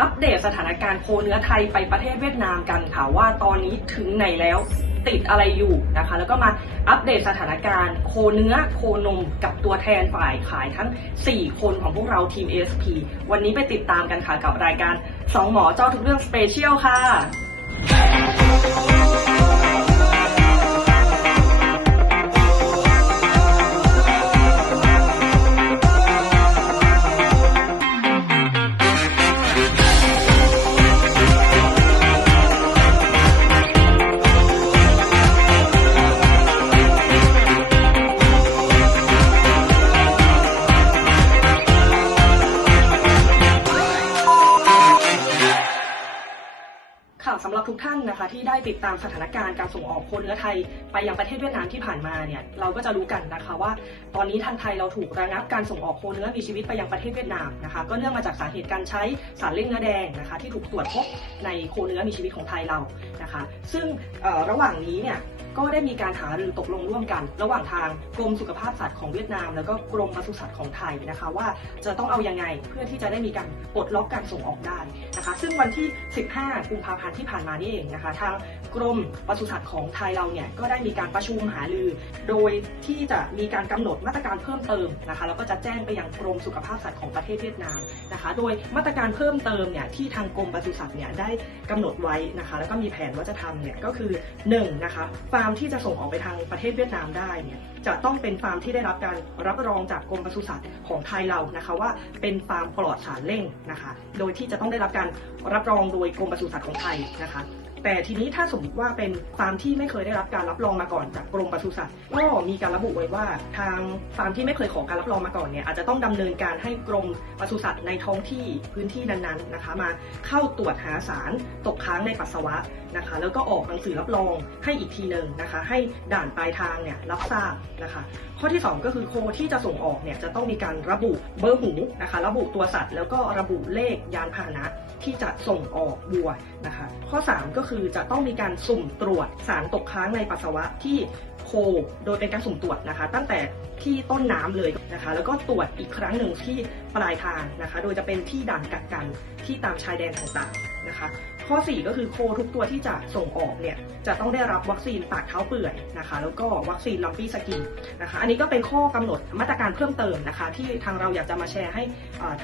อัปเดตสถานการณ์โคเนื้อไทยไปประเทศเวียดนามกันค่ะว่าตอนนี้ถึงไหนแล้วติดอะไรอยู่นะคะ แล้วก็มาอัปเดตสถานการณ์โคเนื้อโคนมกับตัวแทนฝ่ายขายทั้ง 4 คนของพวกเราทีม ASP วันนี้ไปติดตามกันค่ะกับรายการ2หมอเจ้าทุกเรื่องสเปเชียลค่ะำหรับทุกท่านนะคะ ที่ได้ติดตามสถานการณ์การส่งออกโคเนื้อไทย ไปยังประเทศเวียดนามที่ผ่านมาเนี่ยเราก็จะรู้กันนะคะว่า ตอนนี้ทางไทยเราถูกระงับการส่งออกโคเนื้อมีชีวิตไปยังประเทศเวียดนามนะคะก็เนื่องมาจากสาเหตุการใช้สารเล่งเนื้อแดงนะคะที่ถูกตรวจพบในโคเนื้อมีชีวิตของไทยเรานะคะ ซึ่งระหว่างนี้เนี่ย ก็ได้มีการหารือตกลงร่วมกัน ระหว่างทางกรมสุขภาพสัตว์ของเวียดนาม แล้วก็กรมปศุสัตว์ของไทยนะคะ ว่าจะต้องเอายังไงเพื่อที่จะได้มีการปลดล็อกการส่งออกได้นะคะ ซึ่งวันที่ 15 กุมภาพันธ์ที่ผ่านมานี่เองนะคะ ทางกรมปศุสัตว์ของไทยเราเนี่ยก็ได้มีการประชุมหารือ โดยที่จะมีการกำหนดมาตรการเพิ่มเติมนะคะแล้วก็จะแจ้งไปยังกรมสุขภาพสัตว์ของประเทศเวียดนามนะคะ โดยมาตรการเพิ่มเติมเนี่ยที่ทางกรมปศุสัตว์เนี่ยได้กำหนดไว้นะคะ แล้วก็มีแผนว่าจะทำเนี่ยก็คือ1นะคะฟาร์ามที่จะส่งออกไปทางประเทศเวียดนามได้เนี่ยจะต้องเป็นฟาร์มที่ได้รับการรับรองจากกรมปศุสัตว์ของไทยเรานะคะว่าเป็นฟาร์มปลอดสารเล่งนะคะ โดยที่จะต้องได้รับการรับรองโดยกรมปศุสัตว์ของไทยนะคะ แต่ทีนี้ถ้าสมมติว่าเป็นฟาร์มที่ไม่เคยได้รับการรับรองมาก่อนจากกรมปศุสัตว์ก็มีการระบุไว้ว่า ทางฟาร์มที่ไม่เคยขอการรับรองมาก่อนเนี่ยอาจจะต้องดำเนินการให้กรมปศุสัตว์ในท้องที่พื้นที่นั้นๆนะคะมาเข้าตรวจหาสารตกค้างในปัสสาวะนะคะ แล้วก็ออกหนังสือรับรองให้อีกทีหนึ่งนะคะ ให้ด่านปลายทางเนี่ยรับทราบนะคะ ข้อที่ 2 ก็คือโคที่จะส่งออกเนี่ยจะต้องมีการระบุเบอร์หูนะคะ ระบุตัวสัตว์ แล้วก็ระบุเลขยานพาหนะที่จะส่งออกวัวนะคะ ข้อ 3 ก็คือคือจะต้องมีการสุ่มตรวจสารตกค้างในปัสสาวะที่โค โดยเป็นการสุ่มตรวจนะคะ ตั้งแต่ที่ต้นน้ำเลยนะคะ แล้วก็ตรวจอีกครั้งหนึ่งที่ปลายทางนะคะ โดยจะเป็นที่ด่านกักกันที่ตามชายแดนต่างๆนะคะ ข้อ 4 ก็คือโคทุกตัวที่จะส่งออกเนี่ยจะต้องได้รับวัคซีนปากเท้าเปื่อยนะคะ แล้วก็วัคซีนลัมปี้สกินนะคะ อันนี้ก็เป็นข้อกำหนดมาตรการเพิ่มเติมนะคะ ที่ทางเราอยากจะมาแชร์ให้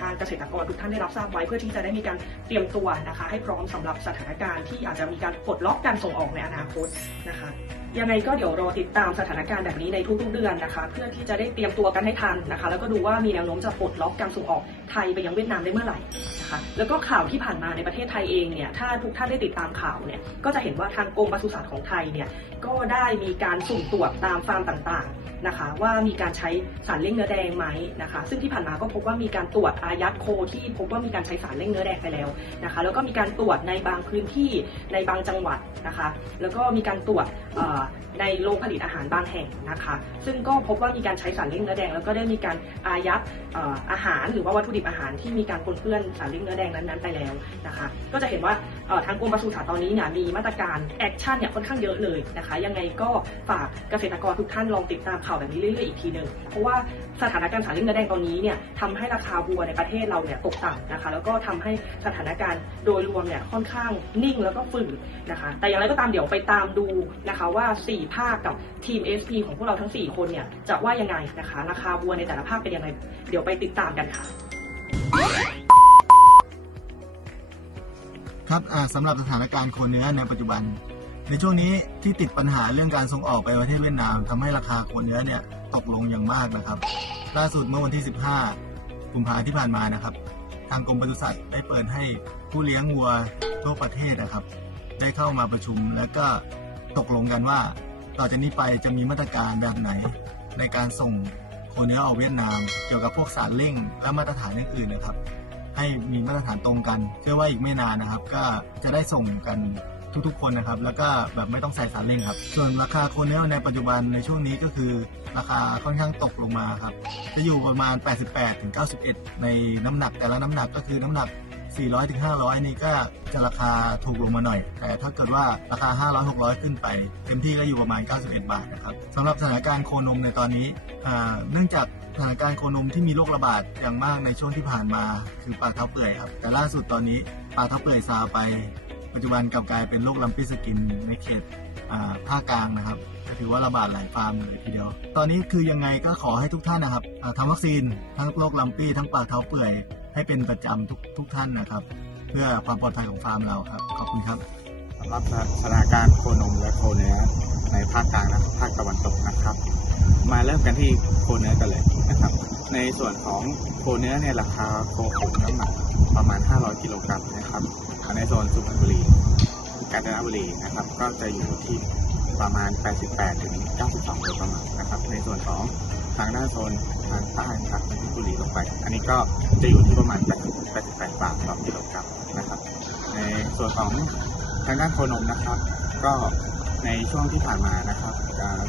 ทางเกษตรกรทุกท่านได้รับทราบไว้เพื่อที่จะได้มีการเตรียมตัวนะคะ ให้พร้อมสำหรับสถานการณ์ที่อาจจะมีการปลดล็อกการส่งออกในอนาคตนะคะยังไงก็เดี๋ยวรอติดตามสถานการณ์แบบนี้ในทุกๆเดือนนะคะ เพื่อที่จะได้เตรียมตัวกันให้ทันนะคะ แล้วก็ดูว่ามีแนวโน้มจะปลดล็อกการส่งออกไทยไปยังเวียดนามได้เมื่อไหร่นะคะแล้วก็ข่าวที่ผ่านมาในประเทศไทยเองเนี่ยถ้าทุกท่านได้ติดตามข่าวเนี่ยก็จะเห็นว่าทางกรมปศุสัตว์ของไทยเนี่ยก็ได้มีการสุ่มตรวจตามฟาร์มต่างๆนะคะ ว่ามีการใช้สารเล่งเนื้อแดงไหมนะคะ ซึ่งที่ผ่านมาก็พบว่ามีการตรวจอายัดโคที่พบว่ามีการใช้สารเล่งเนื้อแดงไปแล้วนะคะ แล้วก็มีการตรวจในบางพื้นที่ในบางจังหวัดนะคะ แล้วก็มีการตรวจ ในโรงผลิตอาหารบางแห่งนะคะ ซึ่งก็พบว่ามีการใช้สารเลี้ยงเนื้อแดง แล้วก็ได้มีการอายัดอาหารหรือว่าวัตถุดิบอาหารที่มีการปนเปื้อนสารเลี้ยงเนื้อแดงนั้นๆไปแล้วนะคะ ก็จะเห็นว่าทางกรมปศุสัตว์ตอนนี้เนี่ยมีมาตรการแอคชั่นเนี่ยค่อนข้างเยอะเลยนะคะ ยังไงก็ฝากเกษตรกรทุกท่านลองติดตามข่าวแบบนี้เรื่อยๆอีกทีหนึ่งเพราะว่าสถานการณ์สารเล่งเนื้อแดงตอนนี้เนี่ยทำให้ราคาวัวในประเทศเราเนี่ยตกต่ำนะคะ แล้วก็ทำให้สถานการณ์โดยรวมเนี่ยค่อนข้างนิ่งแล้วก็ฝืดนะคะ แต่อย่างไรก็ตามเดี๋ยวไปตามดูนะคะว่า 4 ภาคกับทีม SP ของพวกเราทั้ง 4 คนเนี่ยจะว่ายังไงนะคะ ราคาวัวในแต่ละภาคเป็นยังไง เดี๋ยวไปติดตามกันค่ะครับอ่าสำหรับสถานการณ์โคเนื้อในปัจจุบัน ในช่วงนี้ที่ติดปัญหาเรื่องการส่งออกไปประเทศเวียดนามทำให้ราคาโคเนื้อเนี่ย ตกลงอย่างมากนะครับ ล่าสุดเมื่อวันที่ 15 กุมภาที่ผ่านมานะครับ ทางกรมปศุสัตว์ได้เปิดให้ผู้เลี้ยงวัวทั่วประเทศนะครับ ได้เข้ามาประชุมและก็ตกลงกันว่า ต่อจากนี้ไปจะมีมาตรการแบบไหน ในการส่งโคเนื้อออกเวียดนาม เกี่ยวกับพวกสารเร่ง และมาตรฐานอื่นๆนะครับ ให้มีมาตรฐานตรงกันเชื่อว่าอีกไม่นานนะครับ ก็จะได้ส่งกัน ทุกๆ คนนะครับ แล้วก็แบบไม่ต้องใส่สารเร่งครับ ส่วนราคาโคเนลในปัจจุบันในช่วงนี้ก็คือ ราคาค่อนข้างตกลงมาครับ จะอยู่ประมาณ 88ถึง91ในน้ำหนักแต่ละน้ำหนักก็คือน้ำหนัก400ถึง500 นี่ก็จะราคาถูกลงมาหน่อย แต่ถ้าเกิดว่าราคา 500 600 ขึ้นไป เต็มที่ก็อยู่ประมาณ 91 บาทนะครับสำหรับสถานการณ์โคนมในตอนนี้เนื่องจากสถานการณ์โคนมที่มีโรคระบาดอย่างมากในช่วงที่ผ่านมา คือปลาเท้าเปื่อยครับแต่ล่าสุดตอนนี้ปลาทับเปื่อยซาไป ปัจจุบันกลับกลายเป็นโรคลัมปี้สกินในเขตภาคกลางนะครับก็ถือว่าระบาดหลายฟาร์มเลยทีเดียว ตอนนี้คือยังไงก็ขอให้ทุกท่านนะครับทำวัคซีนทั้งโรคลัมปี้ทั้งปากเท้าเปื่อยให้เป็นประจำทุกทุกท่านนะครับ เพื่อความปลอดภัยของฟาร์มเราครับ ขอบคุณครับสำหรับสถานการณ์โคนมและโคเน กันที่โคเนื้อกันเลยนะครับ ในส่วนของโคเนื้อเนี่ยราคาโคขุนน้ำหนักประมาณ 500 กิโลกรัมนะครับ ในโซนสุพรรณบุรี กาญจนบุรีนะครับ ก็จะอยู่ที่ประมาณ 88 ถึง 92โดยประมาณนะครับ ในส่วนของทางด้านโซนทางใต้นะครับในเพชรบุรีลงไป อันนี้ก็จะอยู่ที่ประมาณ 88 บาทต่อกิโลกรัมนะครับ ในส่วนของทางด้านโคนมนะครับ ก็ในช่วงที่ผ่านมานะครับอ่า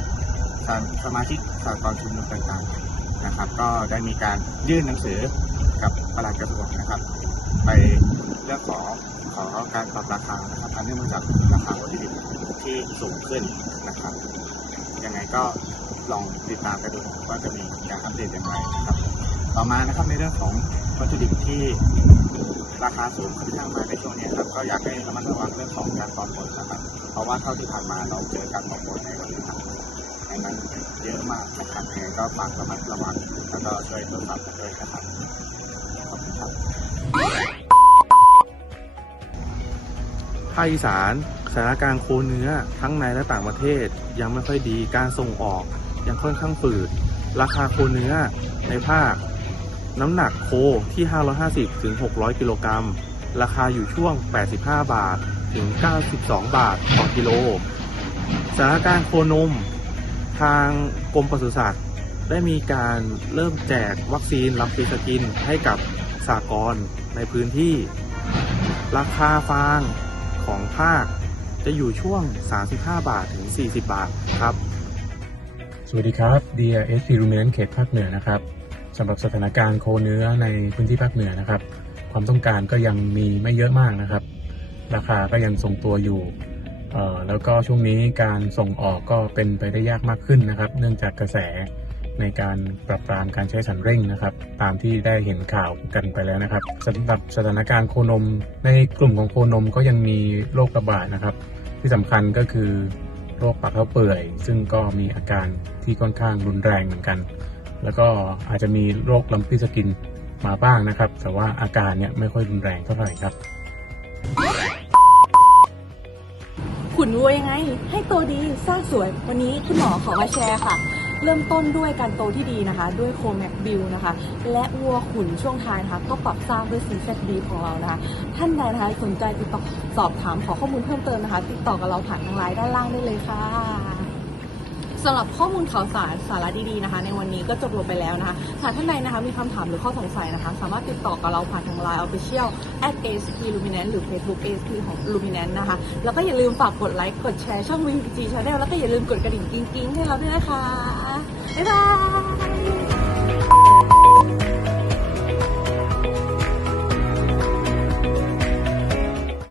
สมาชิกสากลชุมนุมต่างๆนะครับ ก็ได้มีการยื่นหนังสือกับปลัดกระทรวงนะครับ ไปเรื่องของขอการปรับราคานะครับอันเนื่องมาจากราคาวัตถุดิบที่สูงขึ้นนะครับยังไงก็ลองติดตามกันดูว่าจะมีการอัปเดตอย่างไรนะครับต่อมานะครับในเรื่องของวัตถุดิบที่ราคาสูงค่อนข้างมาในช่วงนี้ครับก็อยากให้ระมัดระวังเรื่องของการปลอมปนนะครับ เพราะว่าเท่าที่ผ่านมาเราเจอการปลอมปนในวันนี้ครับ ในนั้นเยอะมากนะครับยังไงก็ฝากระมัดระวังแล้วก็ช่วยตรวจสอบกันด้วยนะครับขอบคุณครับภาคอีสานสถานการณ์โคเนื้อทั้งในและต่างประเทศยังไม่ค่อยดีการส่งออกยังค่อนข้างฝืด ราคาโคเนื้อในภาค น้ำหนักโคที่ 550ถึง600 กิโลกรัม ราคาอยู่ช่วง 85 บาทถึง 92 บาทต่อกิโลสถานการณ์โคนม ทางกรมปศุสัตว์ได้มีการเริ่มแจกวัคซีนลัมปีสกินให้กับสากรในพื้นที่ ราคาฟางของภาค จะอยู่ช่วง 35 บาทถึง 40 บาทครับ สวัสดีครับ DRS p r u m e n t เขตภาคเหนือนะครับสำหรับสถานการณ์โคเนื้อในพื้นที่ภาคเหนือนะครับ ความต้องการก็ยังมีไม่เยอะมากนะครับ ราคาก็ยังทรงตัวอยู่ แล้วก็ช่วงนี้การส่งออกก็เป็นไปได้ยากมากขึ้นนะครับ เนื่องจากกระแสในการปรับปรามการใช้สันเร่งนะครับ ตามที่ได้เห็นข่าวกันไปแล้วนะครับสำหรับสถานการณ์โคนม ในกลุ่มของโคนมก็ยังมีโรคระบาดนะครับ ที่สำคัญก็คือโรคปากเท้าเปื่อย ซึ่งก็มีอาการที่ค่อนข้างรุนแรงเหมือนกัน แล้วก็อาจจะมีโรคลัมปี้สกินมาบ้างนะครับ แต่ว่าอาการเนี่ยไม่ค่อยรุนแรงเท่าไหร่ครับ รวยังไง ให้โตดีสร้างสวยวันนี้คุณหมอขอมาแชร์ค่ะ เริ่มต้นด้วยการโตที่ดีนะคะ ด้วยโคแมกบิลนะคะ และวัวขุนช่วงท้ายนะคะ ก็ปรับสร้างด้วยซีเซดีของเรานะคะ ท่านใดนะคะสนใจติดต่อสอบถามขอข้อมูลเพิ่มเติมนะคะ ติดต่อกับเราผ่านทางไลน์ด้านล่างได้เลยค่ะ สำหรับข้อมูลข่าวสารสาระดีๆนะคะ ในวันนี้ก็จบลงไปแล้วนะคะหากท่านใดนะคะมีคำถามหรือข้อสงสัยนะคะ สามารถติดต่อกับเราผ่านทางไลน์ Official at ASP Luminant หรือ Facebook ASP ของ Luminant นะคะ แล้วก็อย่าลืมฝากกดไลค์กดแชร์ช่อง VPG Channel แล้วก็อย่าลืมกดกระดิ่งกิ้งๆให้เราด้วยนะคะ บ๊ายบาย